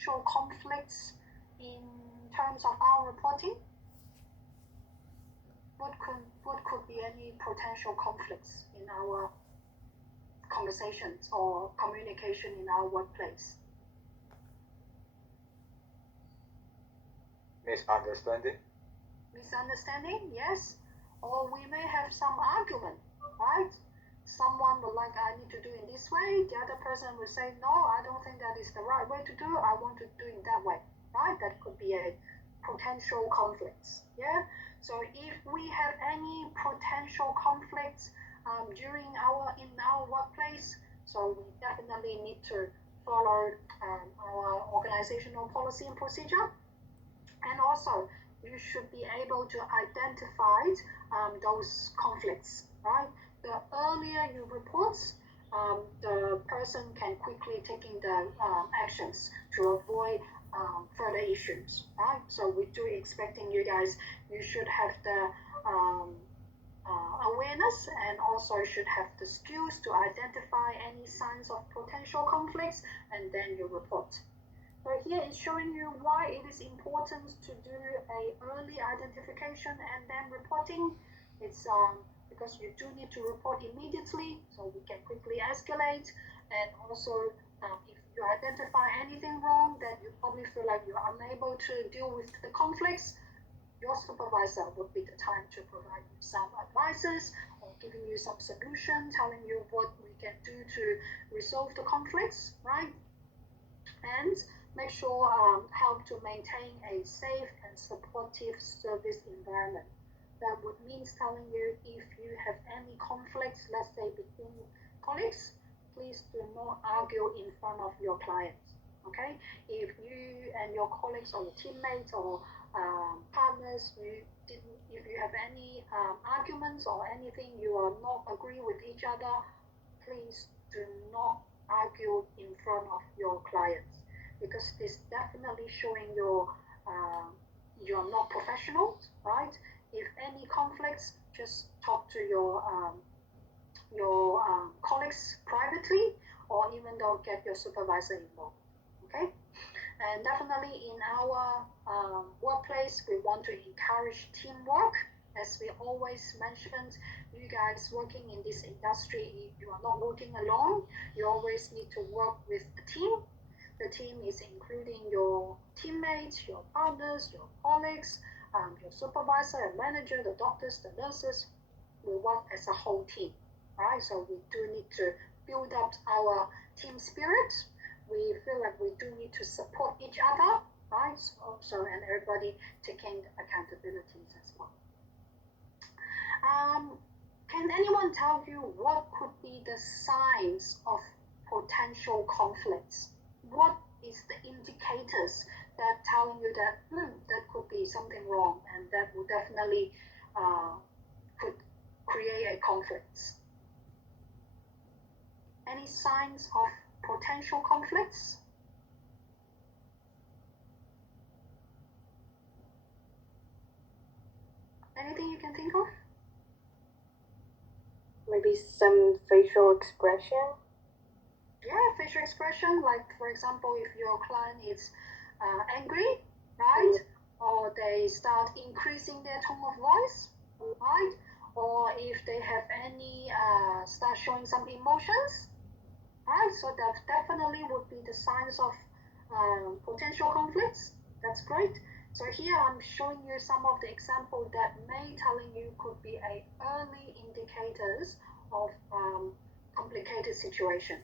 potential conflicts in terms of our reporting? What could be any potential conflicts in our conversations or communication in our workplace? Misunderstanding? Misunderstanding, yes. Or we may have some argument, right? Someone would like, I need to do it this way. The other person will say, no, I don't think that is the right way to do it. I want to do it that way, right? That could be a potential conflicts, yeah? So if we have any potential conflicts in our workplace, so we definitely need to follow our organizational policy and procedure. And also, you should be able to identify those conflicts, right? The earlier you report, the person can quickly taking the actions to avoid further issues, right? So we do expecting you guys, you should have the awareness and also should have the skills to identify any signs of potential conflicts, and then you report. So here it's showing you why it is important to do a early identification and then reporting. It's because you do need to report immediately, so we can quickly escalate. And also, if you identify anything wrong that you probably feel like you're unable to deal with the conflicts, your supervisor would be the time to provide you some advices or giving you some solution, telling you what we can do to resolve the conflicts, right? And make sure help to maintain a safe and supportive service environment. That would mean telling you if you have any conflicts, let's say between colleagues, please do not argue in front of your clients. Okay? If you and your colleagues or your teammates or partners, if you have any arguments or anything you are not agree with each other, please do not argue in front of your clients, because this definitely showing you're not professional, right? If any conflicts, just talk to your colleagues privately, or even though get your supervisor involved. Okay, and definitely in our workplace, we want to encourage teamwork. As we always mentioned, you guys working in this industry, you are not working alone. You always need to work with a team. The team is including your teammates, your partners, your colleagues, your supervisor and manager, the doctors, the nurses. We work as a whole team, right? So we do need to build up our team spirit. We feel like we do need to support each other, right? So and everybody taking accountabilities as well. Can anyone tell you what could be the signs of potential conflicts? What is the indicators that telling you that that could be something wrong and that will definitely could create a conflict? Any signs of potential conflicts? Anything you can think of? Maybe some facial expression. Yeah, facial expression, like for example, if your client is angry, right? Or they start increasing their tone of voice, right? Or if they have any, start showing some emotions, right? So that definitely would be the signs of potential conflicts. That's great. So here I'm showing you some of the examples that may telling you could be a early indicators of complicated situation.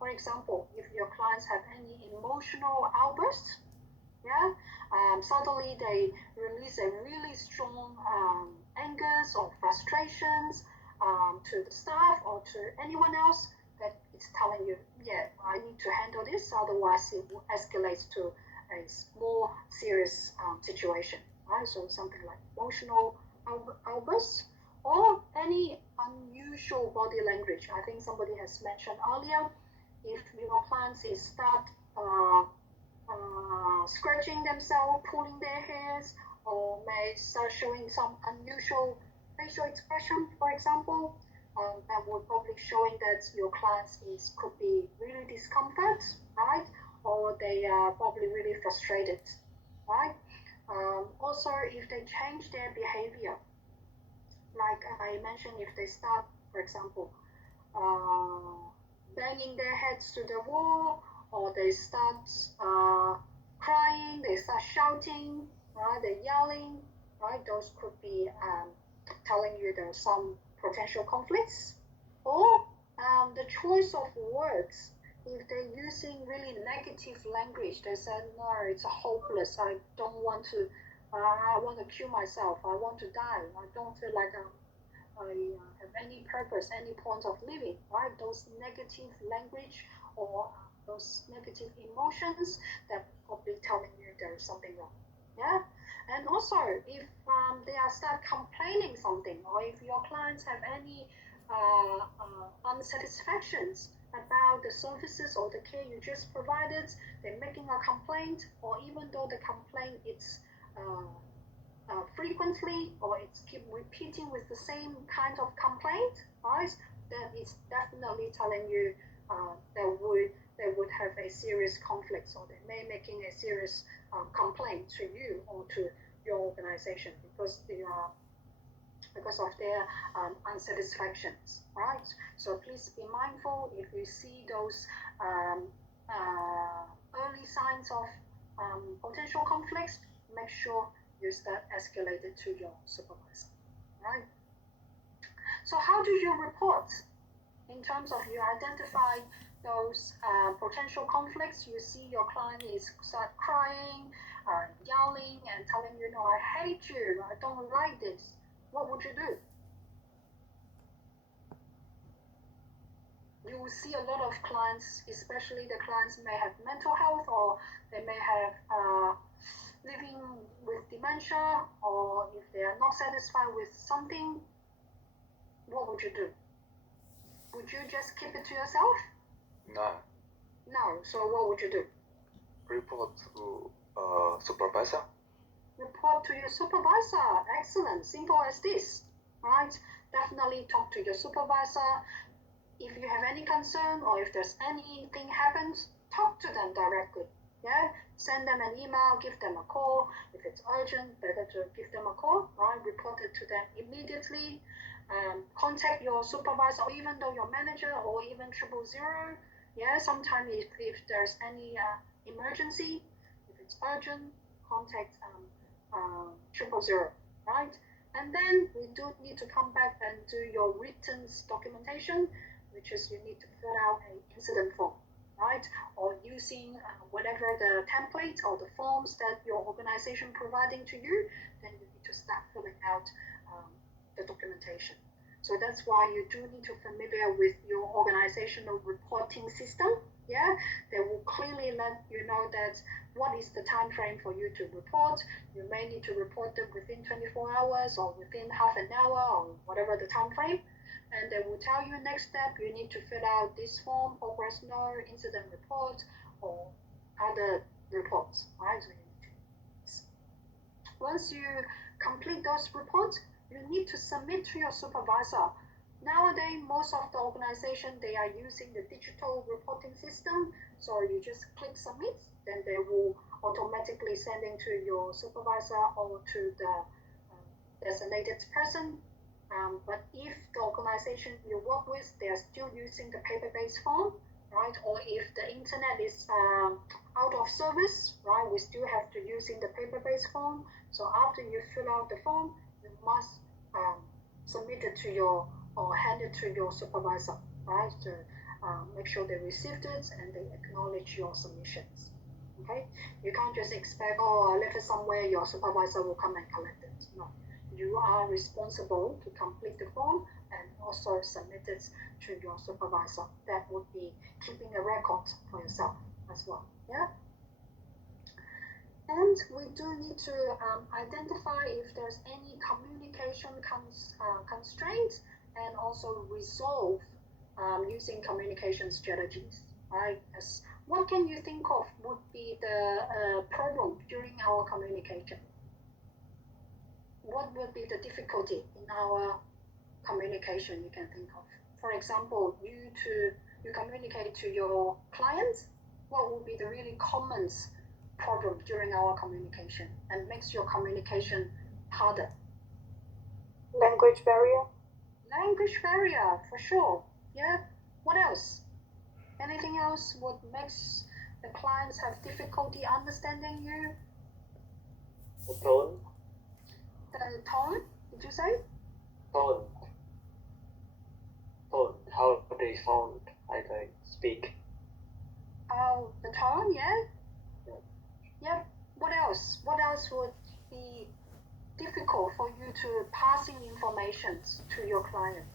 For example, if your clients have any emotional outbursts, yeah, suddenly they release a really strong angers or frustrations to the staff or to anyone else, that it's telling you, yeah, I need to handle this, otherwise it will escalate to a more serious situation, right? So something like emotional outbursts or any unusual body language. I think somebody has mentioned earlier, if your clients is start scratching themselves, pulling their hairs, or may start showing some unusual facial expression, for example, that would probably showing that your clients could be really discomfort, right? or they are probably really frustrated, right? Also, if they change their behavior, like I mentioned, if they start, for example, uh, banging their heads to the wall, or they start crying, they start shouting, right? They're yelling, right? Those could be telling you there are some potential conflicts. Or the choice of words. If they're using really negative language, they say, no, it's hopeless. I don't want to. I want to kill myself. I want to die. I don't feel like I have any purpose, any point of living, right? Those negative language or those negative emotions that probably telling you there's something wrong. Yeah. And also, if they are start complaining something, or if your clients have any unsatisfactions about the services or the care you just provided, they're making a complaint, or even though the complaint is uh, frequently, or it's keep repeating with the same kind of complaint, right? Then it's definitely telling you they would have a serious conflict, so they may making a serious complaint to you or to your organization because of their unsatisfactions, right? So please be mindful if you see those um, early signs of potential conflicts. Make sure you start escalated to your supervisor, right? So how do you report in terms of you identify those potential conflicts? You see your client is start crying, yelling, and telling you, no, I hate you, I don't like this. What would you do? You will see a lot of clients, especially the clients may have mental health, or they may have living with dementia, or if they are not satisfied with something, what would you do? Would you just keep it to yourself? No. No. So what would you do? Report to supervisor. Report to your supervisor. Excellent. Simple as this, right? Definitely talk to your supervisor. If you have any concern or if there's anything happens, talk to them directly. Yeah, send them an email, give them a call. If it's urgent, better to give them a call, right? Report it to them immediately. Contact your supervisor, or even though your manager, or even 000. Yeah, sometimes if there's any emergency, if it's urgent, contact 000, right? And then we do need to come back and do your written documentation, which is you need to fill out an incident form, right? Or using whatever the template or the forms that your organization providing to you, then you need to start filling out the documentation. So that's why you do need to familiar with your organizational reporting system. Yeah, they will clearly let you know that what is the time frame for you to report. You may need to report them within 24 hours or within half an hour or whatever the time frame. And they will tell you next step you need to fill out this form, progress note, incident report, or other reports, right? So once you complete those reports, you need to submit to your supervisor. Nowadays, most of the organization, they are using the digital reporting system. So you just click submit, then they will automatically send it to your supervisor or to the designated person. But if the organization you work with, they are still using the paper-based form, right? Or if the internet is out of service, right? We still have to using the paper-based form. So after you fill out the form, you must submit it to your or hand it to your supervisor, right? To make sure they received it and they acknowledge your submissions. Okay, you can't just expect, oh, I left it somewhere, your supervisor will come and collect it. No, you are responsible to complete the form and also submit it to your supervisor. That would be keeping a record for yourself as well. Yeah. And we do need to identify if there's any communication constraints and also resolve using communication strategies, right? As what can you think of would be the problem during our communication? What would be the difficulty in our communication you can think of? For example, you communicate to your clients, what would be the really common problem during our communication and makes your communication harder? Language barrier. Language barrier, for sure. Yeah. What else? Anything else what makes the clients have difficulty understanding you? The tone. The tone, did you say? Tone. Tone. How they sound. I speak. Oh, the tone, yeah? Yeah. Yeah. What else? What else would be difficult for you to passing information to your client?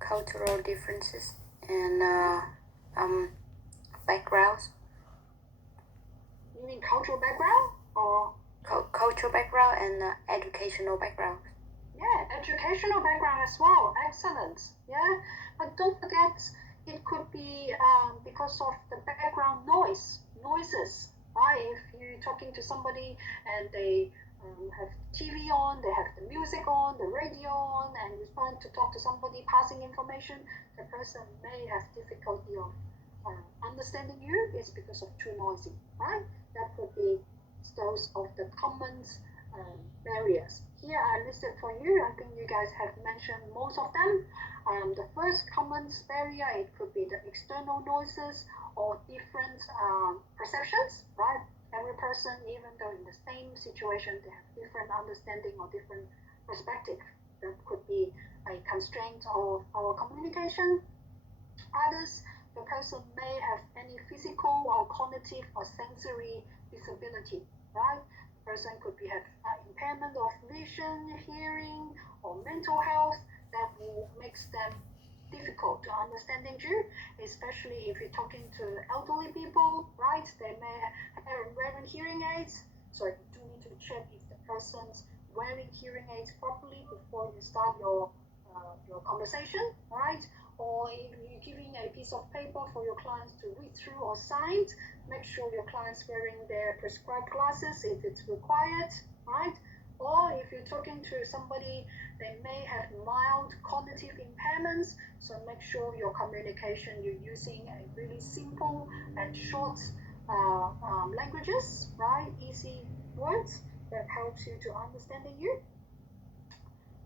Cultural differences and backgrounds. You mean cultural background or? Cultural background and educational background. Yeah, educational background as well. Excellent. Yeah, but don't forget it could be because of the background noises. Right? If you're talking to somebody and they have TV on, they have the music on, the radio on, and you want to talk to somebody passing information, the person may have difficulty of understanding you. It's because of too noisy. Right? That could be those of the common barriers. Here I listed for you. I think you guys have mentioned most of them. The first common barrier, it could be the external noises or different perceptions, right? Every person, even though in the same situation, they have different understanding or different perspective. That could be a constraint of our communication. Others, the person may have any physical or cognitive or sensory disability, right? Person could be have impairment of vision, hearing, or mental health that will makes them difficult to understanding you, especially if you're talking to elderly people, right? They may have wearing hearing aids, so you do need to check if the person's wearing hearing aids properly before you start your conversation, right? Or if you're giving a piece of paper for your clients to read through or sign, make sure your client's wearing their prescribed glasses if it's required, right? Or if you're talking to somebody, they may have mild cognitive impairments, so make sure your communication you're using a really simple and short languages, right? Easy words that helps you to understanding you.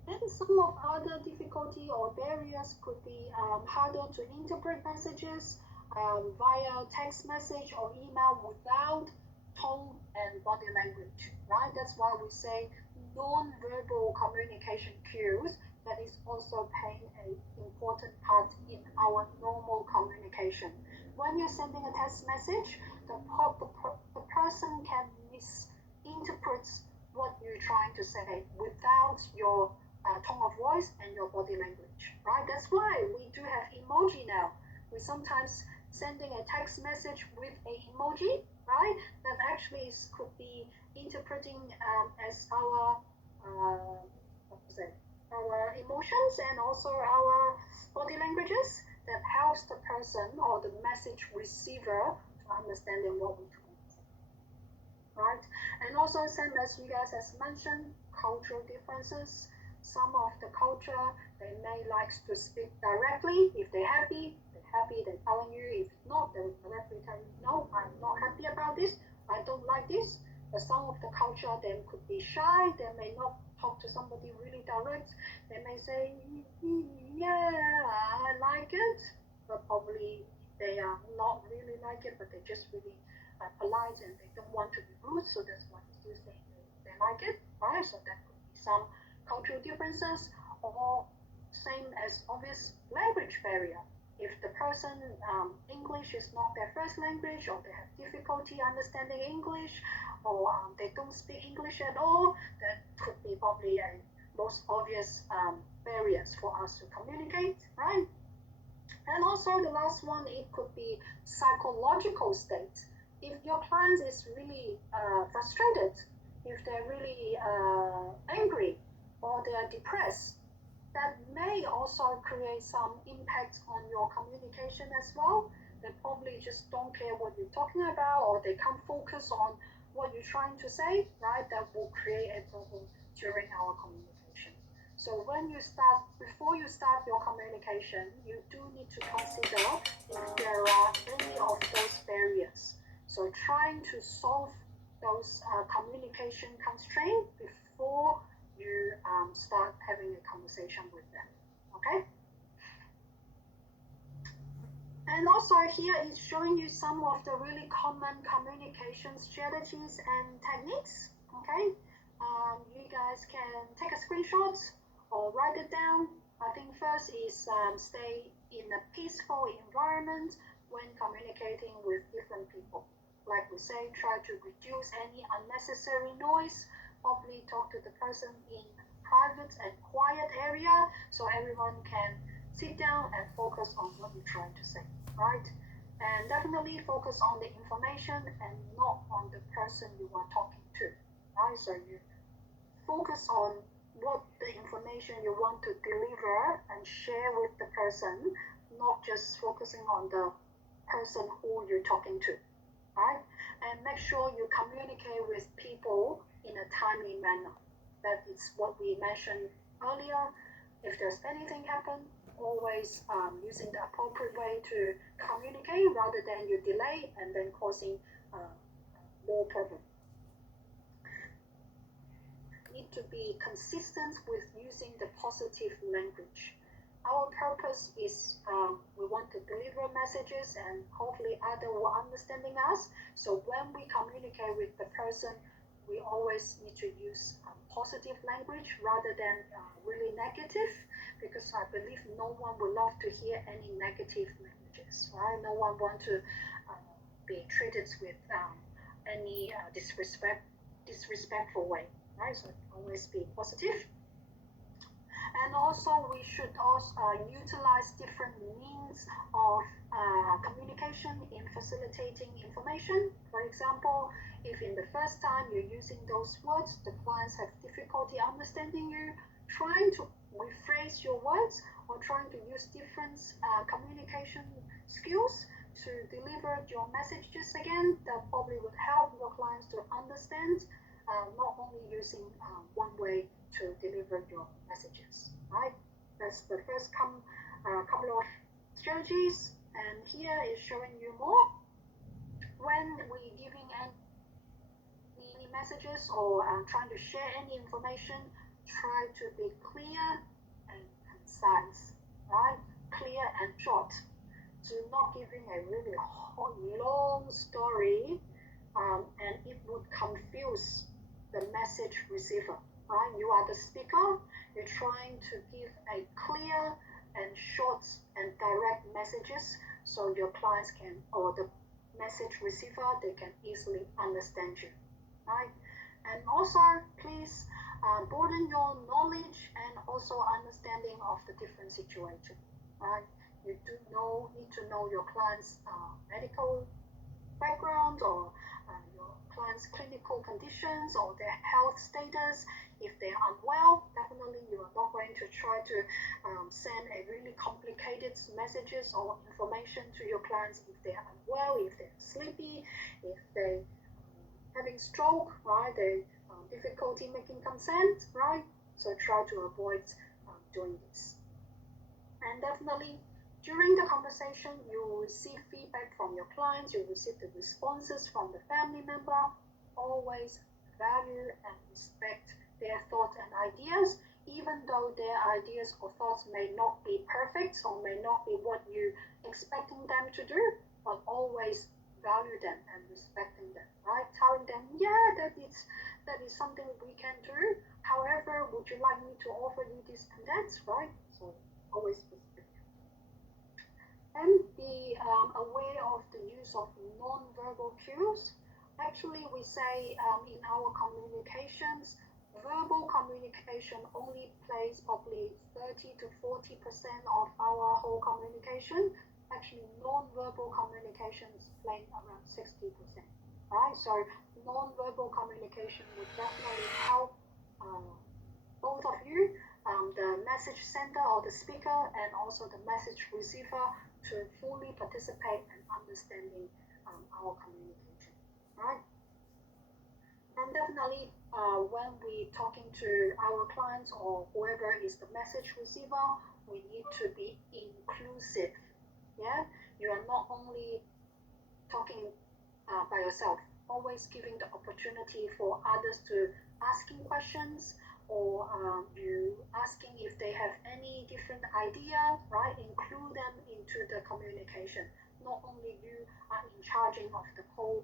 Then some of other difficulty or barriers could be harder to interpret messages via text message or email without tone and body language, right? That's why we say non-verbal communication cues that is also playing an important part in our normal communication. When you're sending a text message, the person can misinterpret what you're trying to say without your tone of voice and your body language, right? That's why we do have emoji now. We sometimes sending a text message with a emoji, right? That actually could be interpreting as our our emotions and also our body languages that helps the person or the message receiver to understanding what we're trying to say, right? And also same as you guys has mentioned, cultural differences. Some of the culture they may like to speak directly. If they're happy, they're telling you. If not, they will directly tell you, no, I'm not happy about this. I don't like this. But some of the culture they could be shy. They may not talk to somebody really direct. They may say, yeah, I like it, but probably they are not really like it, but they just really polite and they don't want to be rude. So that's why they still say they like it, right? So that could be some cultural differences, or same as obvious language barrier. If the person English is not their first language, or they have difficulty understanding English, or they don't speak English at all, that could be probably a most obvious barriers for us to communicate, right? And also the last one, it could be psychological state. If your client is really frustrated, if they're really angry, or they are depressed, that may also create some impact on your communication as well. They probably just don't care what you're talking about, or they can't focus on what you're trying to say, right? That will create a problem during our communication. So before you start your communication, you do need to consider if there are any of those barriers. So trying to solve those communication constraints before you start having a conversation with them. Okay? And also here it's showing you some of the really common communication strategies and techniques. Okay, you guys can take a screenshot or write it down. I think first is stay in a peaceful environment when communicating with different people. Like we say, try to reduce any unnecessary noise. Probably talk to the person in private and quiet area so everyone can sit down and focus on what you're trying to say, right? And definitely focus on the information and not on the person you are talking to, right? So you focus on what the information you want to deliver and share with the person, not just focusing on the person who you're talking to, right? And make sure you communicate with people in a timely manner. That is what we mentioned earlier. If there's anything happen, always using the appropriate way to communicate rather than you delay and then causing more problem. Need to be consistent with using the positive language. Our purpose is we want to deliver messages and hopefully others will understanding us. So when we communicate with the person, we always need to use positive language rather than really negative, because I believe no one would love to hear any negative languages, right? No one want to be treated with any disrespectful way, right? So always be positive. And also we should also utilize different means of communication in facilitating information. For example, if in the first time you're using those words, the clients have difficulty understanding you, trying to rephrase your words or trying to use different communication skills to deliver your messages again, that probably would help your clients to understand, not only using one way to deliver your messages, right? That's the first couple of strategies, and here is showing you more. When we're giving any messages or trying to share any information, try to be clear and concise, right? Clear and short. Do not giving a really long story, and it would confuse the message receiver, right? You are the speaker, you're trying to give a clear and short and direct messages so your clients can, or the message receiver, they can easily understand you, right? And also, please broaden your knowledge and also understanding of the different situation, right? You need to know your client's medical background or your client's clinical conditions or their health status. If they're unwell, definitely you are not going to try to send a really complicated messages or information to your clients if they're unwell, if they're sleepy, if they having stroke, right? They difficulty making consent, right? So try to avoid doing this. And definitely during the conversation, you will receive feedback from your clients, you will receive the responses from the family member. Always value and respect their thoughts and ideas, even though their ideas or thoughts may not be perfect or may not be what you're expecting them to do, but always value them and respecting them, right? Telling them, yeah, that is something we can do. However, would you like me to offer you this and that, right? So always respect. And be aware of the use of non-verbal cues. Actually, we say in our communications, verbal communication only plays probably 30 to 40% of our whole communication. Actually, non-verbal communications play around 60%, right? So non-verbal communication would definitely help both of you, the message sender or the speaker, and also the message receiver, to fully participate and understanding our communication, right? And definitely when we talking to our clients or whoever is the message receiver, we need to be inclusive. Yeah, you are not only talking by yourself, always giving the opportunity for others to asking questions or you asking if they have any different idea, right? Include them into the communication. Not only you are in charging of the whole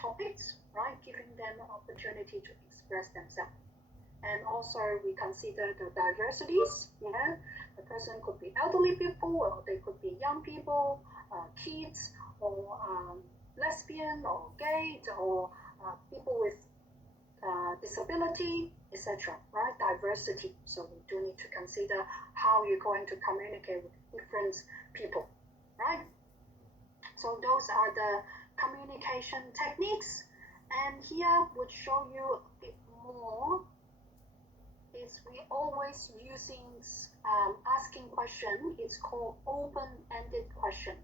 topics, right? Giving them an opportunity to express themselves. And also we consider the diversities. Yeah, the person could be elderly people, or they could be young people, kids, or lesbian, or gay, or people with disability, etc. Right? Diversity. So we do need to consider how you're going to communicate with different people, right? So those are the communication techniques. And here would show you a bit more is we always using asking question. It's called open-ended question.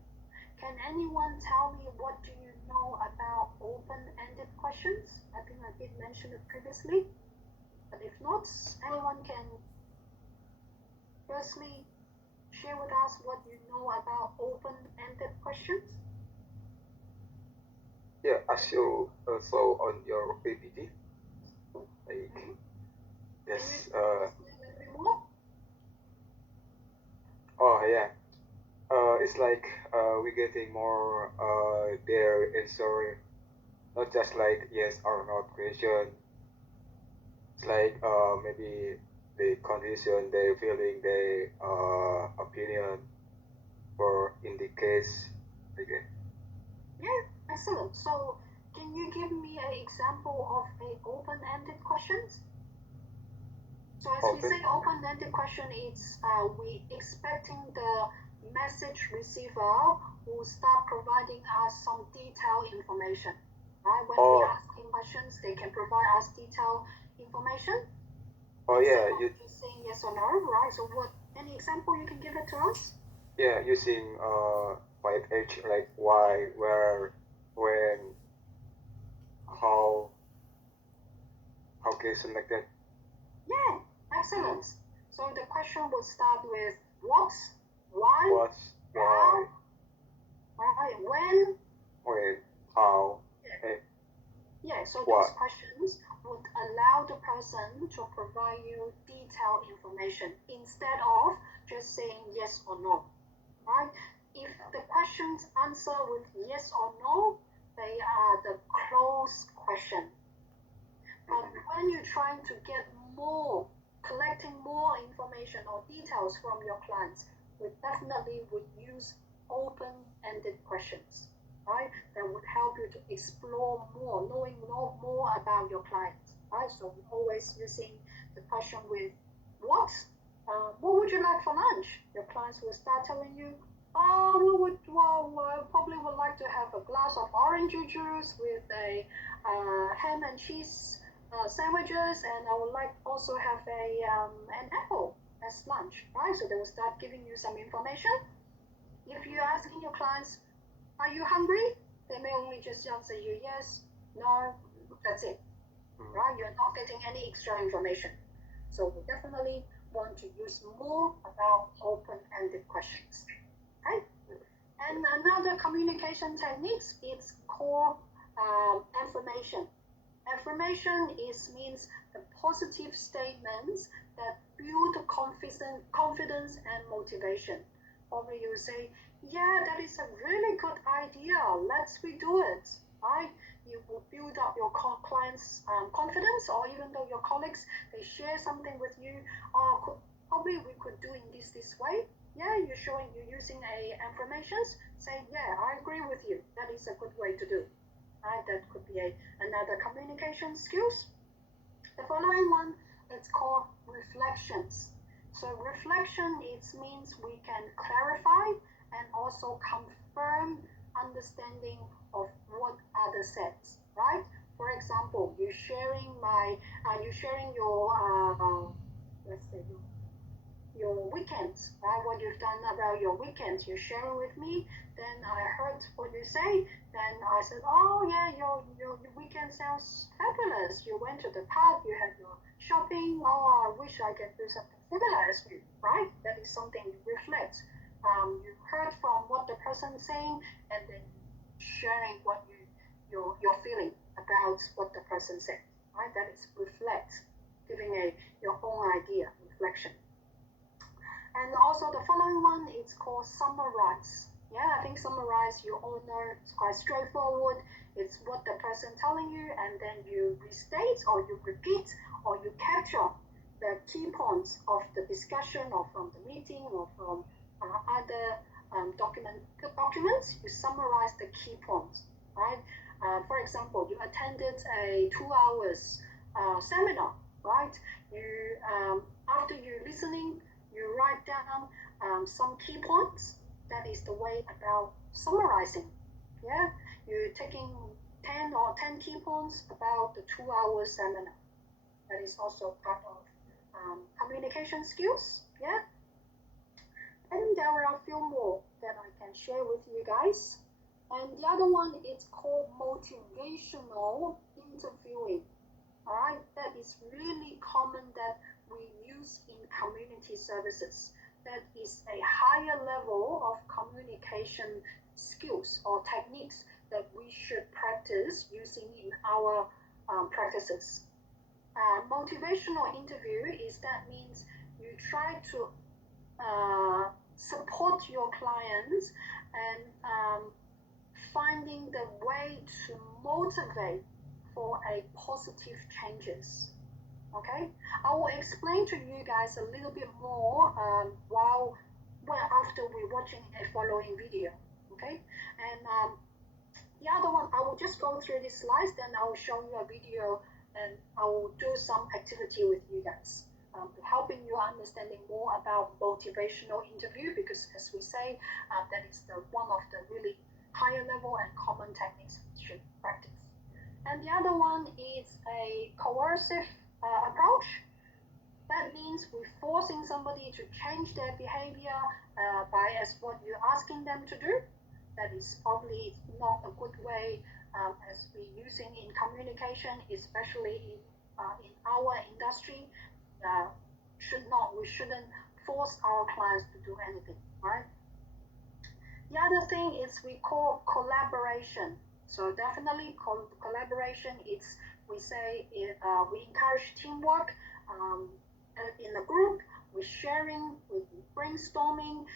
Can anyone tell me what do you know about open-ended questions? I think I did mention it previously, but if not, anyone can firstly share with us what you know about open-ended questions? Yeah, as you saw on your PPT, like, yes, Can you explain a little bit more? oh yeah, it's like we're getting more their answer, not just like yes or no question. It's like maybe the condition, their feeling, their opinion, or in the case, okay. Yeah, excellent. So can you give me an example of a open-ended questions? So as we Open. say open-ended question, it's we expecting the message receiver will start providing us some detailed information. Right? When we Oh, asking questions, they can provide us detailed information oh yeah, instead of just saying yes or no, right? So what any example you can give it to us? yeah, using 5H like why, where, when, how, question like that. Yeah, excellent. So the question will start with what, why, What, why, right, when, how, yeah, so what. those questions would allow the person to provide you detailed information instead of just saying yes or no, right? If the questions answer with yes or no, they are the closed question. But when you're trying to get more, collecting more information or details from your clients, we definitely would use open-ended questions, right? That would help you to explore more, knowing more about your clients, right? So we're always using the question with what? What would you like for lunch? Your clients will start telling you, oh, probably would like to have a glass of orange juice with a ham and cheese sandwiches, and I would like also have an apple as lunch, right? So they will start giving you some information. If you're asking your clients, are you hungry? They may only just answer you yes, no, that's it, right? You're not getting any extra information. So we definitely want to use more about open-ended questions, right? And another communication techniques, it's called affirmation. Affirmation means the positive statements that build confidence and motivation. Or you say, yeah, that is a really good idea. Let's redo it. Right? You will build up your clients' confidence, or even though your colleagues they share something with you, probably we could do in this way. Yeah, you're using a affirmations. Say, yeah, I agree with you. That is a good way to do. Right? That could be another communication skills. The following one is called reflections. So reflection it means we can clarify and also confirm understanding of what others said. Right? For example, you sharing your let's say your weekends, right? What you've done about your weekends, you're sharing with me. Then I heard what you say. Then I said, oh yeah, your weekend sounds fabulous. You went to the park, you had your shopping. Oh, I wish I could do something similar as you, right? That is something you reflect. You heard from what the person's saying, and then sharing what you're feeling about what the person said, right? That is reflect, giving your own idea, reflection. And also the following one is called summarize. Yeah, I think summarize you all know it's quite straightforward. It's what the person telling you, and then you restate or you repeat or you capture the key points of the discussion or from the meeting or from other documents. You summarize the key points, right? For example, you attended a 2 hours seminar, right? You after you listening, you write down some key points. That is the way about summarizing. Yeah, you're taking 10 key points about the 2 hour seminar. That is also part of communication skills. Yeah, and there are a few more that I can share with you guys. And the other one is called motivational interviewing. All right, that is really common that we use in community services. That is a higher level of communication skills or techniques that we should practice using in our practices. Motivational interview is that means you try to support your clients and finding the way to motivate for a positive changes. Okay, I will explain to you guys a little bit more after we're watching a following video. Okay, and the other one I will just go through these slides, then I will show you a video and I will do some activity with you guys, helping you understanding more about motivational interview, because as we say, that is one of the really higher level and common techniques we should practice. And the other one is a coercive approach. That means we're forcing somebody to change their behavior by as what you're asking them to do. That is probably not a good way as we're using in communication, especially in our industry. We shouldn't force our clients to do anything, right? The other thing is we call collaboration. So definitely collaboration is, we say we encourage teamwork in a group. We're sharing, we're brainstorming,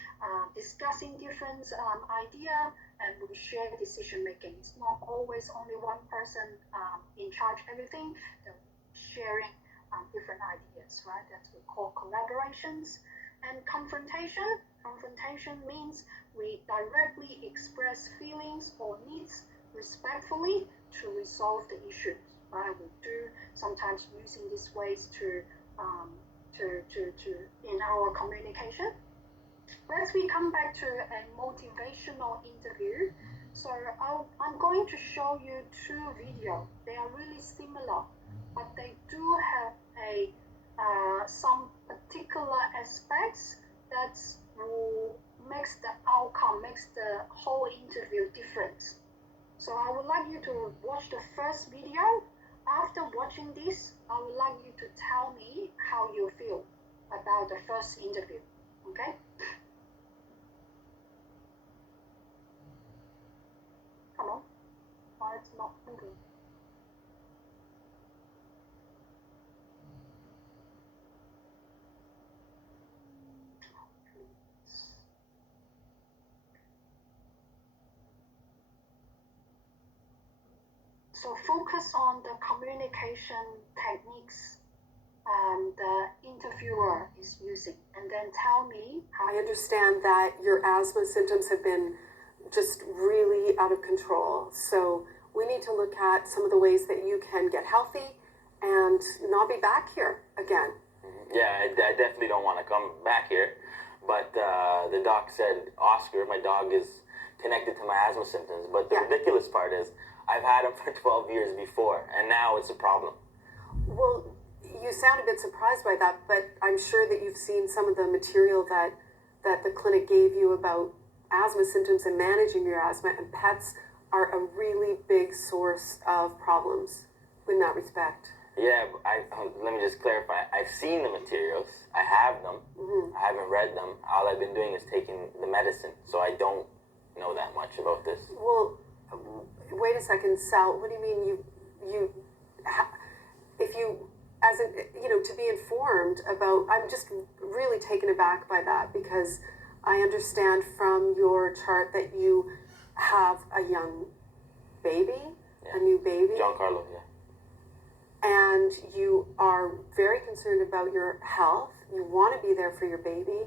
discussing different ideas, and we share decision making. It's not always only one person in charge of everything. They're sharing different ideas, right? That's what we call collaborations. And confrontation. Confrontation means we directly express feelings or needs respectfully to resolve the issues. Right? We do sometimes using these ways to in our communication. Let's we come back to a motivational interview. So I'm going to show you two videos. They are really similar, but they do have some particular aspects that will makes the outcome, makes the whole interview different. So I would like you to watch the first video. After watching this, I would like you to tell me how you feel about the first interview. Okay? Come on. Why it's not moving? So focus on the communication techniques the interviewer is using, and then tell me how. I understand that your asthma symptoms have been just really out of control. So we need to look at some of the ways that you can get healthy and not be back here again. Yeah, I definitely don't want to come back here. But the doc said Oscar, my dog, is connected to my asthma symptoms. But the ridiculous part is I've had him for 12 years before, and now it's a problem. Well, you sound a bit surprised by that, but I'm sure that you've seen some of the material that the clinic gave you about asthma symptoms and managing your asthma, and pets are a really big source of problems in that respect. Yeah, let me just clarify. I've seen the materials. I have them. Mm-hmm. I haven't read them. All I've been doing is taking the medicine, so I don't know that much about this. Well, wait a second, Sal. What do you mean if you, as a, to be informed about? I'm just really taken aback by that, because I understand from your chart that you have a young baby, a new baby. Giancarlo, yeah. And you are very concerned about your health. You want to be there for your baby,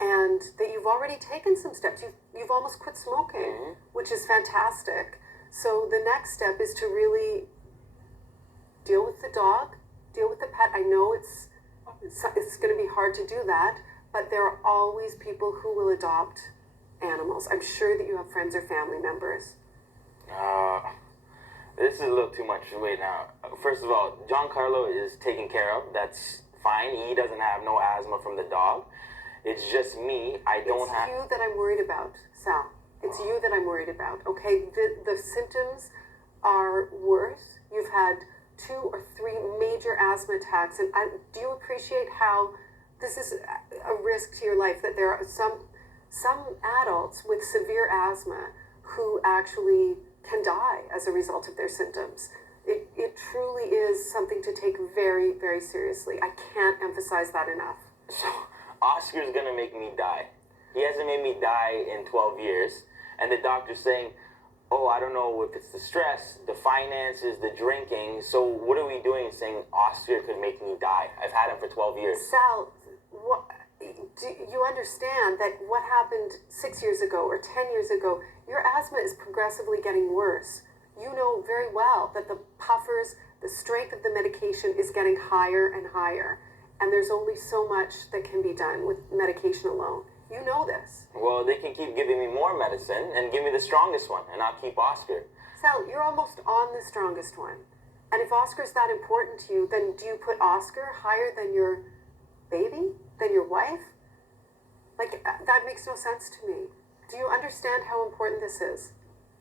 and that you've already taken some steps. You've almost quit smoking, which is fantastic. So the next step is to really deal with the dog, deal with the pet. I know it's going to be hard to do that, but there are always people who will adopt animals. I'm sure that you have friends or family members. This is a little too much. Wait, now. First of all, Giancarlo is taken care of. That's fine. He doesn't have no asthma from the dog. It's just me. I don't have. It's you that I'm worried about, Sal. It's you that I'm worried about. Okay, the symptoms are worse. You've had 2 or 3 major asthma attacks, and do you appreciate how this is a risk to your life? That there are some adults with severe asthma who actually can die as a result of their symptoms. It truly is something to take very, very seriously. I can't emphasize that enough. So, Oscar's gonna make me die. He hasn't made me die in 12 years. And the doctor's saying, oh, I don't know if it's the stress, the finances, the drinking. So what are we doing saying Oscar could make me die? I've had him for 12 years. Sal, do you understand that what happened 6 years ago or 10 years ago, your asthma is progressively getting worse. You know very well that the puffers, the strength of the medication is getting higher and higher. And there's only so much that can be done with medication alone. You know this. Well, they can keep giving me more medicine and give me the strongest one, and I'll keep Oscar. Sal, you're almost on the strongest one. And if Oscar's that important to you, then do you put Oscar higher than your baby? Than your wife? Like, that makes no sense to me. Do you understand how important this is?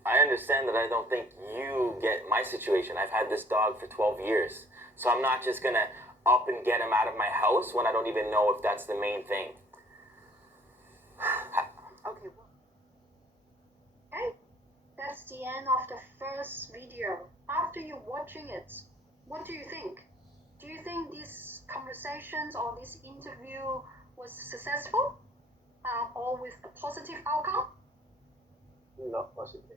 I understand that I don't think you get my situation. I've had this dog for 12 years. So I'm not just gonna up and get him out of my house when I don't even know if that's the main thing. Okay, well. Okay, that's the end of the first video. After you watching it, what do you think? Do you think these conversations or this interview was successful or with a positive outcome? Not possibly.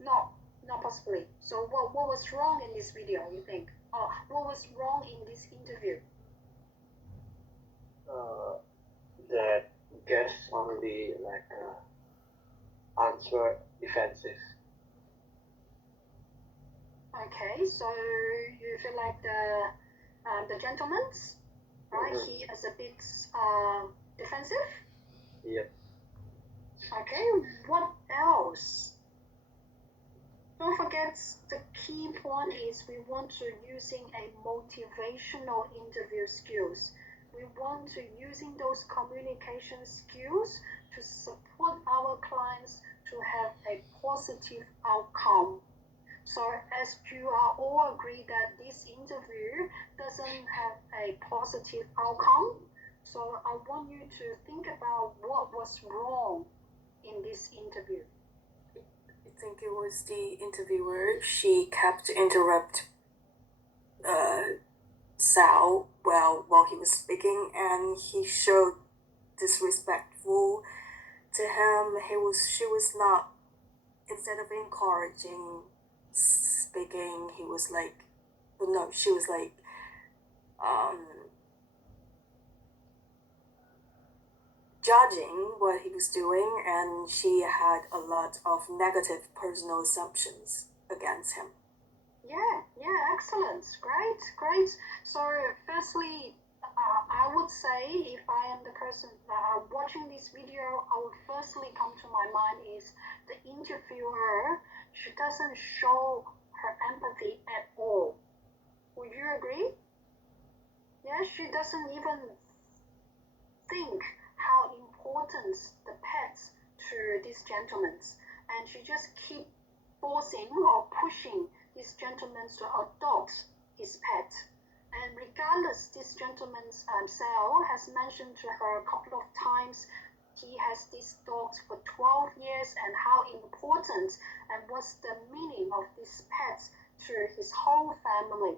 No, not possibly. So what was wrong in this video, you think? Or what was wrong in this interview? That guests only answer defensive. Okay, so you feel like the gentleman's, right? Mhm. He is a bit defensive. Yes. Okay, what else? Don't forget the key point is we want to using a motivational interview skills. We want to using those communication skills to support our clients to have a positive outcome. So as you are all agree that this interview doesn't have a positive outcome, so I want you to think about what was wrong in this interview. I think it was the interviewer. She kept interrupt Sal while he was speaking, and he showed disrespectful to him. She was not, instead of encouraging speaking, he was like, no, she was like, judging what he was doing, and she had a lot of negative personal assumptions against him. Yeah, excellent, great. So firstly, I would say if I am the person watching this video, I would firstly come to my mind is the interviewer, she doesn't show her empathy at all. Would you agree? she doesn't even think how important the pets to these gentlemen, and she just keep forcing or pushing these gentlemen to adopt his pet. And regardless, this gentleman's Sal has mentioned to her a couple of times he has these dogs for 12 years and how important and what's the meaning of these pets to his whole family.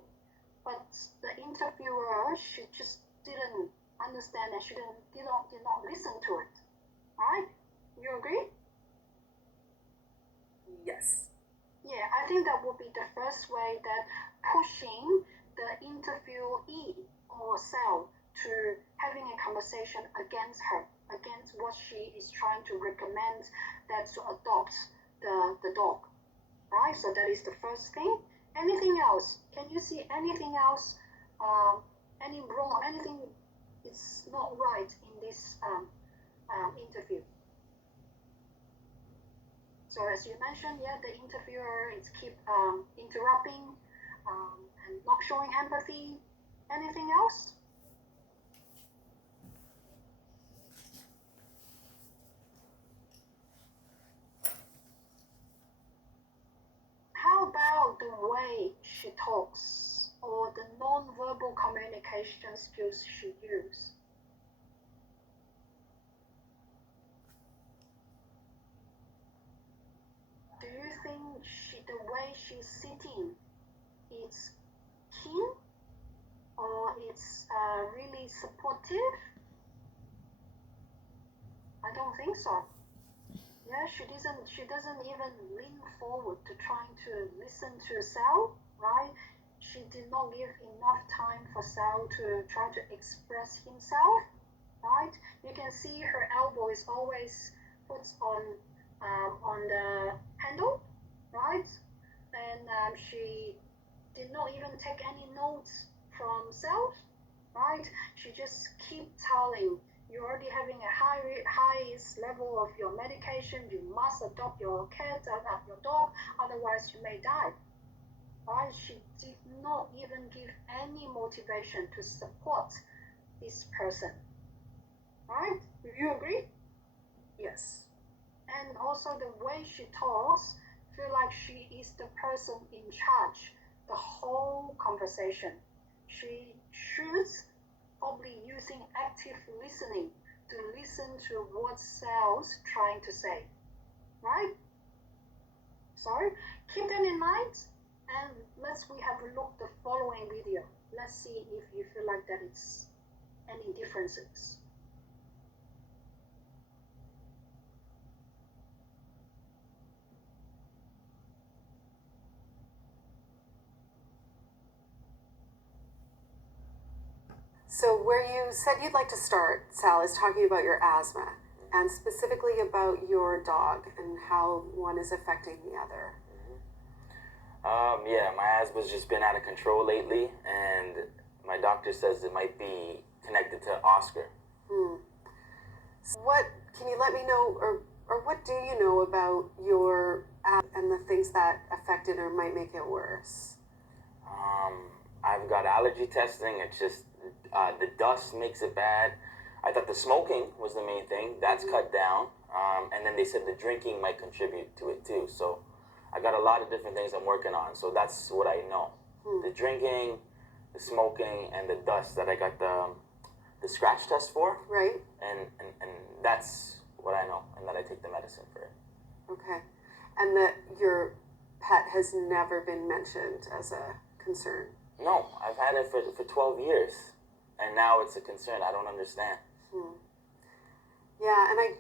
But the interviewer, she just didn't understand and she did not listen to it. Right? You agree? Yes. Yeah, I think that would be the first way, that pushing the interviewee or Sal to having a conversation against her, against what she is trying to recommend, that to adopt the dog. Right? So that is the first thing. Anything else? Can you see anything else? Any wrong? Anything is not right in this interview? So as you mentioned, yeah, the interviewer is keep interrupting and not showing empathy. Anything else? How about the way she talks or the non-verbal communication skills she uses? Do you think the way she's sitting is keen or it's really supportive? I don't think so. Yeah, she doesn't even lean forward to trying to listen to Sal, right? She did not give enough time for Sal to try to express himself, right? You can see her elbow is always put on the handle, right? And she did not even take any notes from Sal, right? She just keep telling, you're already having a highest level of your medication, you must adopt your cat, adopt your dog, otherwise you may die. Right? She did not even give any motivation to support this person. Right? Do you agree? Yes. And also the way she talks, feel like she is the person in charge the whole conversation. She should probably using active listening to listen to what Sal's trying to say. Right? So keep that in mind, and we have a look the following video. Let's see if you feel like that it's any differences. So where you said you'd like to start, Sal, is talking about your asthma and specifically about your dog and how one is affecting the other. Yeah, my asthma's just been out of control lately, and my doctor says it might be connected to Oscar. So what can you let me know, or what do you know about your asthma and the things that affect it or might make it worse? I've got allergy testing. It's just the dust makes it bad. I thought the smoking was the main thing. That's cut down. And then they said the drinking might contribute to it too. So I got a lot of different things I'm working on. So that's what I know. The drinking, the smoking, and the dust that I got the scratch test for. Right. And that's what I know, and that I take the medicine for it. Okay. And that your pet has never been mentioned as a concern. No, I've had it for 12 years, and now it's a concern. I don't understand. Yeah, and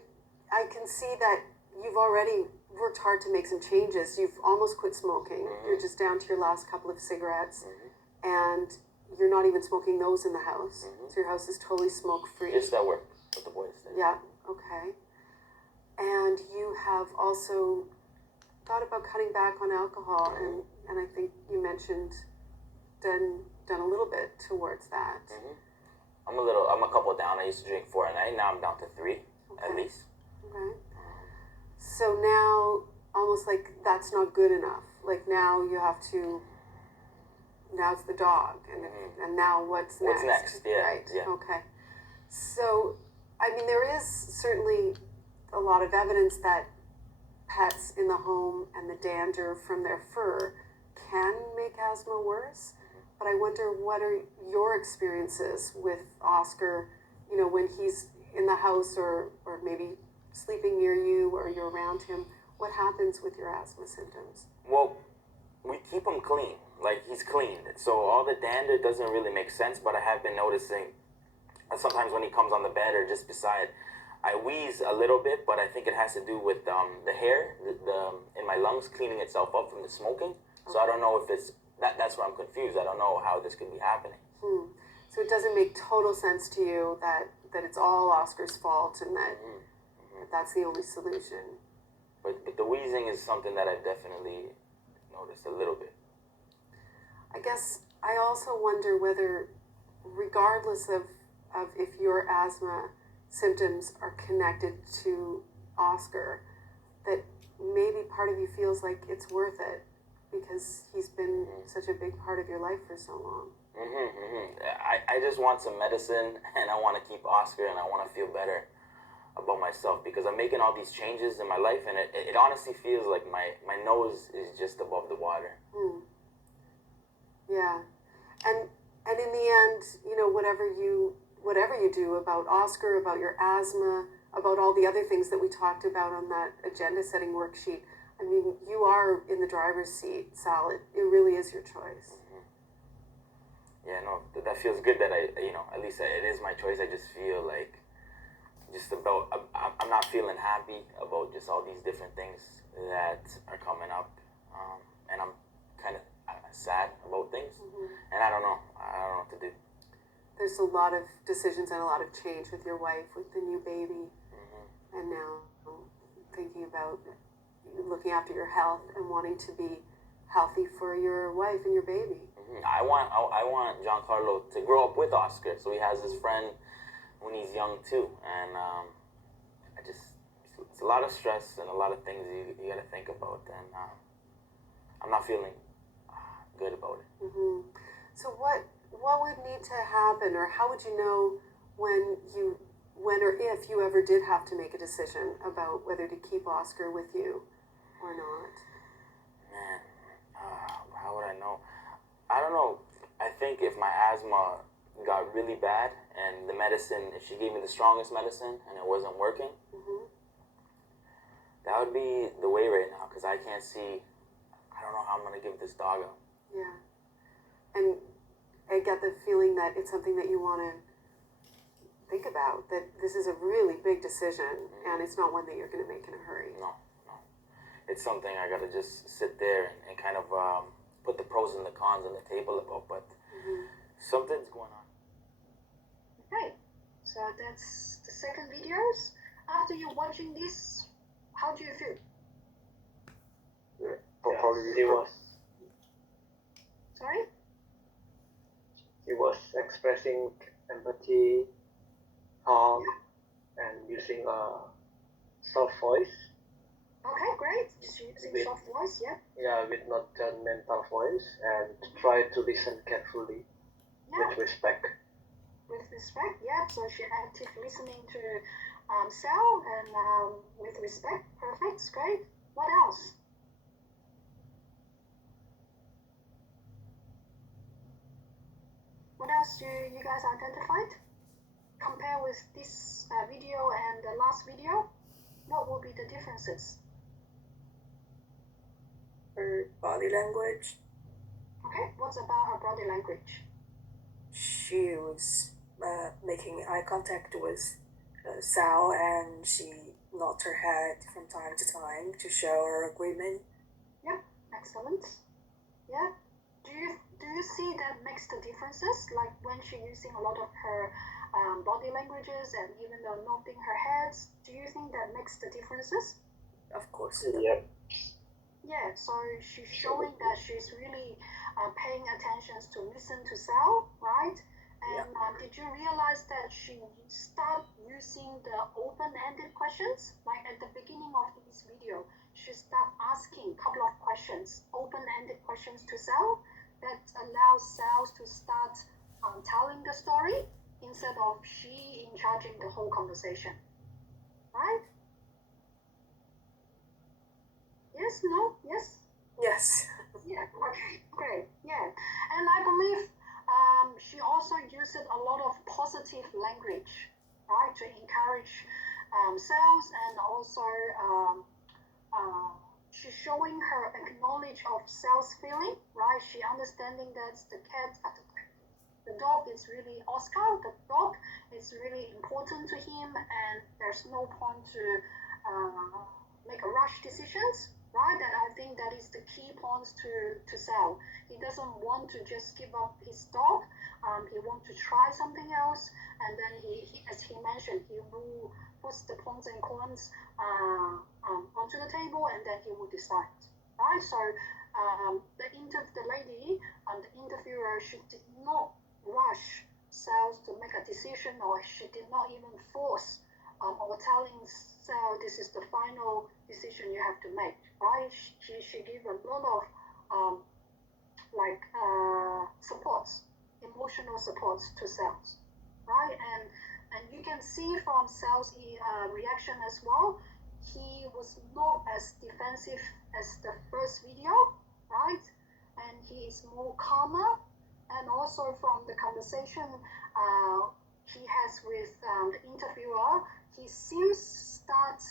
I can see that you've already worked hard to make some changes. You've almost quit smoking. You're just down to your last couple of cigarettes, and you're not even smoking those in the house. So your house is totally smoke-free. Just at work with the boys. Yeah, okay. And you have also thought about cutting back on alcohol, and I think you mentioned done a little bit towards that. I'm a couple down. I used to drink 4 a night. Now I'm down to 3 at least. Okay. So now, almost like that's not good enough. Like now you have to now's the dog, and now what's next? What's next? Yeah, Right. yeah. Okay. So, I mean, there is certainly a lot of evidence that pets in the home and the dander from their fur can make asthma worse. But I wonder, what are your experiences with Oscar, you know, when he's in the house or maybe sleeping near you or you're around him? What happens with your asthma symptoms? Well, we keep him clean. Like, he's clean. So all the dander doesn't really make sense, but I have been noticing that sometimes when he comes on the bed or just beside, I wheeze a little bit, but I think it has to do with the hair in my lungs cleaning itself up from the smoking. So I don't know if it's, that's where I'm confused. I don't know how this could be happening. So it doesn't make total sense to you that it's all Oscar's fault and that that's the only solution. But the wheezing is something that I've definitely noticed a little bit. I guess I also wonder whether, regardless of if your asthma symptoms are connected to Oscar, that maybe part of you feels like it's worth it because he's been such a big part of your life for so long. I just want some medicine, and I want to keep Oscar, and I want to feel better about myself because I'm making all these changes in my life, and it honestly feels like my nose is just above the water. Yeah, and in the end, you know, whatever you do about Oscar, about your asthma, about all the other things that we talked about on that agenda setting worksheet, I mean, you are in the driver's seat, Sal. It really is your choice. Yeah, no, that feels good that at least it is my choice. I just feel like I'm not feeling happy about just all these different things that are coming up, and I'm kind of sad about things, and I don't know what to do. There's a lot of decisions and a lot of change with your wife, with the new baby, and now thinking about looking after your health and wanting to be healthy for your wife and your baby. I want Giancarlo to grow up with Oscar, so he has his friend when he's young too, and it's a lot of stress and a lot of things you got to think about, and I'm not feeling good about it. So what would need to happen, or how would you know when or if you ever did have to make a decision about whether to keep Oscar with you or not? Man, how would I know? I don't know. I think if my asthma got really bad and the medicine, if she gave me the strongest medicine and it wasn't working, that would be the way right now, because I can't see, I don't know how I'm going to give this dog up. Yeah. And I get the feeling that it's something that you want to think about, that this is a really big decision and it's not one that you're going to make in a hurry. No. It's something I got to just sit there and kind of put the pros and the cons on the table about, but something's going on. Okay, so that's the second videos. After you're watching this, how do you feel? He was Sorry? he was expressing empathy, calm, and using a soft voice. Okay, great. Just using soft voice, yeah? Yeah, with not judgmental voice, and try to listen carefully Yeah, with respect. with respect, yeah. So she active listening to Sal and with respect. Perfect, great. What else? What else you guys identified? Compare with this video and the last video. What will be the differences? Her body language. Okay, what's about her body language? She was making eye contact with Sal, and she nodded her head from time to time to show her agreement. Yeah, excellent. Yeah. Do you see that makes the differences? Like when she's using a lot of her body languages and even though nodding her heads, do you think that makes the differences? Of course. Yeah. Yeah, so she's showing that she's really paying attention to listen to Sal, right? And did you realize that she started using the open-ended questions? Like at the beginning of this video, she started asking a couple of questions, open-ended questions to Sal. that allows sales to start telling the story instead of she in charging the whole conversation, right? Yes, no, yes? Yes. Yeah, okay, great, yeah. And I believe she also used a lot of positive language, right, to encourage sales, and also she's showing her acknowledge of sales feeling, right? She understanding that the dog is really Oscar, the dog is really important to him, and there's no point to make a rush decisions, right? And I think that is the key points to sell. He doesn't want to just give up his dog. He wants to try something else, and then he as he mentioned, he will put the pros and cons onto the table, and then he will decide, right? So the lady, the interviewer, she did not rush sales to make a decision, or she did not even force or telling sales this is the final decision you have to make, right? She gave a lot of supports, emotional supports to sales, right? And you can see from sales reaction as well, he was not as defensive as the first video, right? And he is more calmer, and also from the conversation he has with the interviewer, he seems start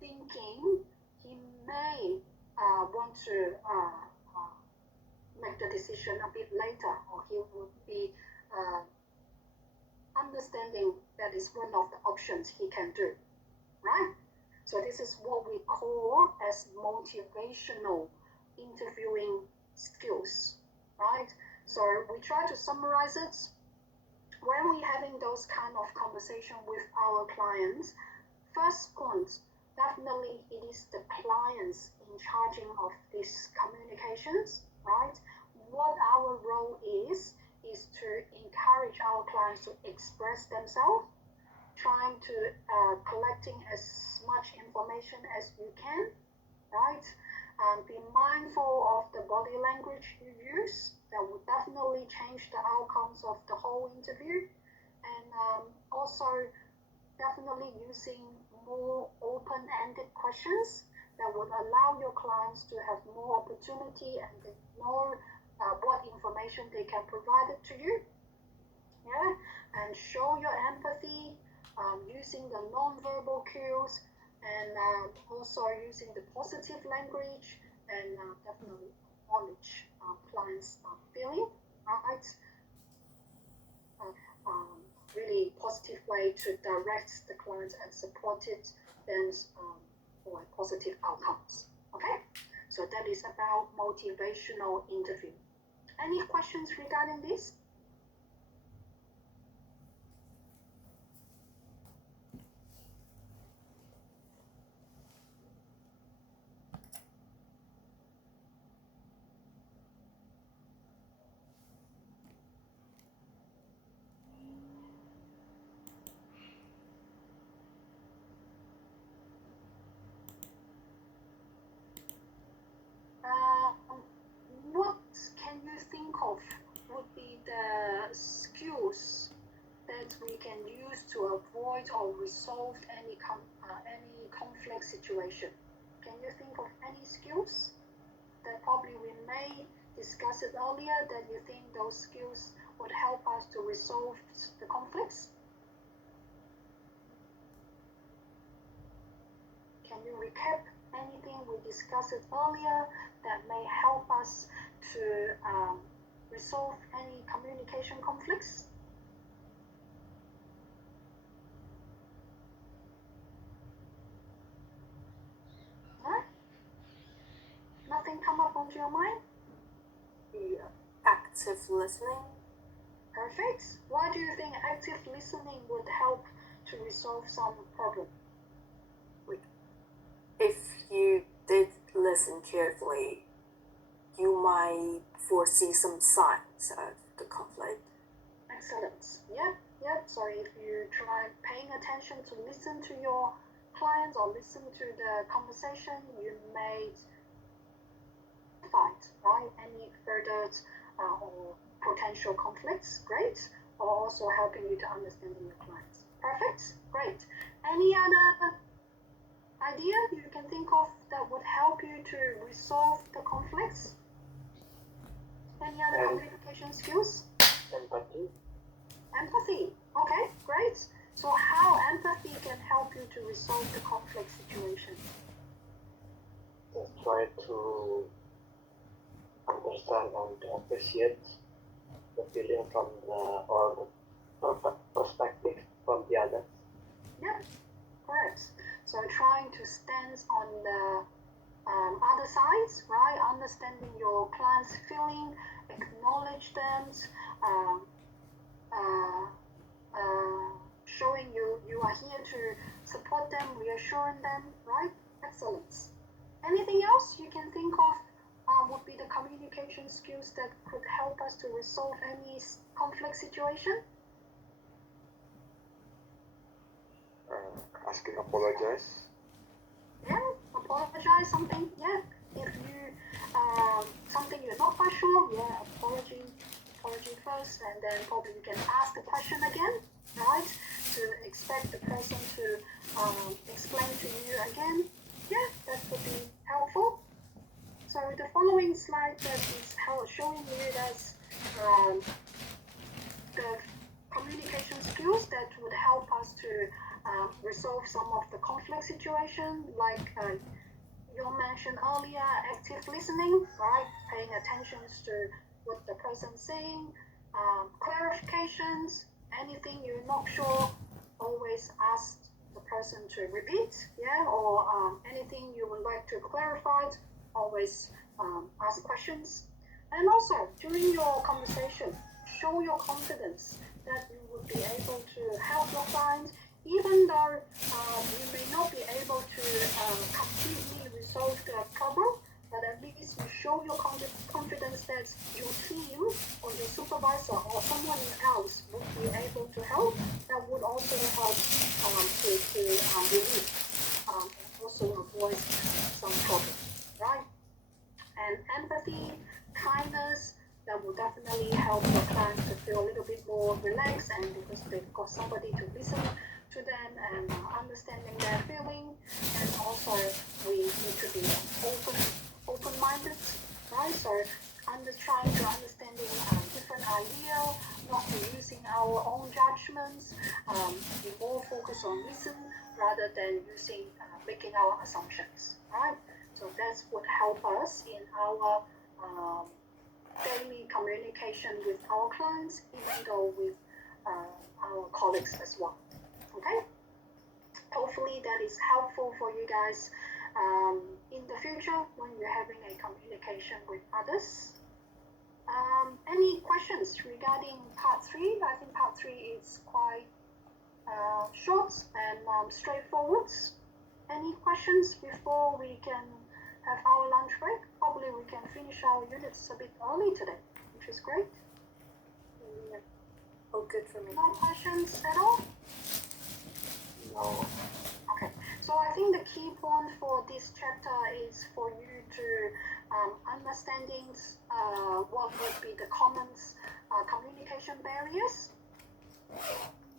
thinking he may want to make the decision a bit later, or he would be understanding that is one of the options he can do, right? So this is what we call as motivational interviewing skills, right? So we try to summarize it. When we're having those kind of conversation with our clients, first point, definitely it is the clients in charging of these communications, right? What our role is to encourage our clients to express themselves, trying to collecting as much information as you can, right? Be mindful of the body language you use. That would definitely change the outcomes of the whole interview. And also definitely using more open-ended questions that would allow your clients to have more opportunity and they know what information they can provide it to you. Yeah, and show your empathy using the non-verbal cues, and also using the positive language, and definitely acknowledge clients' feeling, right? Really positive way to direct the client and support it then for positive outcomes. Okay, so that is about motivational interview. Any questions regarding this? What can you think of would be the skills that we can use to avoid or resolve any conflict situation? Can you think of any skills that probably we may discuss it earlier, that you think those skills would help us to resolve the conflicts? Can you recap anything we discussed it earlier that may help us to resolve any communication conflicts? No? Nothing come up onto your mind? The active listening. Perfect. Why do you think active listening would help to resolve some problem? If you did listen carefully, you might foresee some signs of the conflict. Excellent. Yep. So if you try paying attention to listen to your clients or listen to the conversation, you may find, right, any further or potential conflicts, great, or also helping you to understanding your clients. Perfect, great. Any other idea you can think of that would help you to resolve the conflicts? Any other communication skills? Empathy. Empathy, okay, great. So how empathy can help you to resolve the conflict situation? Try to understand and appreciate the feeling from or perspective from the other. Yeah, correct. So trying to stand on the other sides, right? Understanding your client's feeling, acknowledge them, showing you are here to support them, reassuring them, right? Excellent. Anything else you can think of would be the communication skills that could help us to resolve any conflict situation? Asking apologize. Yeah, apologize something. Yeah, if you something you're not quite sure, yeah, apology first, and then probably you can ask the question again, right? To expect the person to explain to you again. Yeah, that would be helpful. So the following slide that is showing you that's the communication skills that would help us to resolve some of the conflict situation, like you mentioned earlier, active listening, right? Paying attention to what the person's saying, clarifications, anything you're not sure, always ask the person to repeat, yeah, or anything you would like to clarify, always ask questions. And also, during your conversation, show your confidence that you would be able to help your client, even though you may not be able to completely resolve the problem, but at least you show your confidence that your team or your supervisor or someone else would be able to help. That would also help to relieve and also avoid some problems, right? And empathy, kindness, that will definitely help your clients to feel a little bit more relaxed, and because they've got somebody to listen to them and understanding their feeling. And also we need to be open-minded, right? So trying to understanding different ideas, not using our own judgments, be more focused on listen rather than making our assumptions, right? So that's what help us in our daily communication with our clients, even though with our colleagues as well. Okay? Hopefully that is helpful for you guys in the future when you're having a communication with others. Any questions regarding part 3? I think part 3 is quite short and straightforward. Any questions before we can have our lunch break? Probably we can finish our units a bit early today, which is great. Yeah. Oh, good for me. No questions at all? No. Okay, so I think the key point for this chapter is for you to understanding what would be the common communication barriers.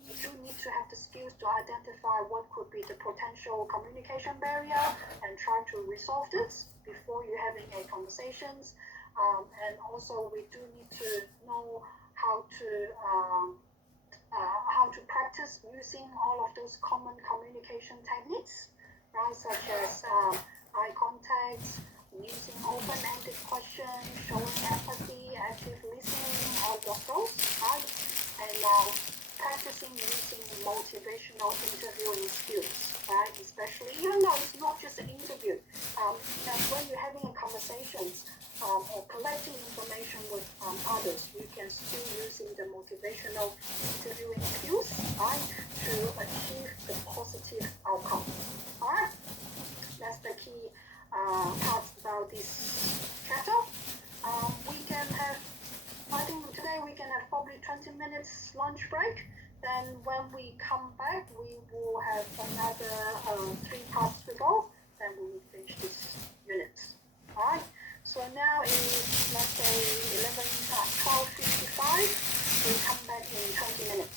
You do need to have the skills to identify what could be the potential communication barrier and try to resolve this before you're having a conversations. And also we do need to know how to practice using all of those common communication techniques, right? Such as eye contact, using open-ended questions, showing empathy, active listening, all of those, right? And practicing using motivational interviewing skills, right? Especially, even though it's not just an interview, that when you're having a conversations or collecting information with others, you can still using the motivational interviewing skills, right, to achieve the positive outcome. All right, that's the key part about this chapter. We can have, I think today we can have probably 20 minutes lunch break. Then when we come back, we will have another 3 parts to go. Then we will finish this unit. All right. So now it's, let's say, 12:55. We'll come back in 20 minutes.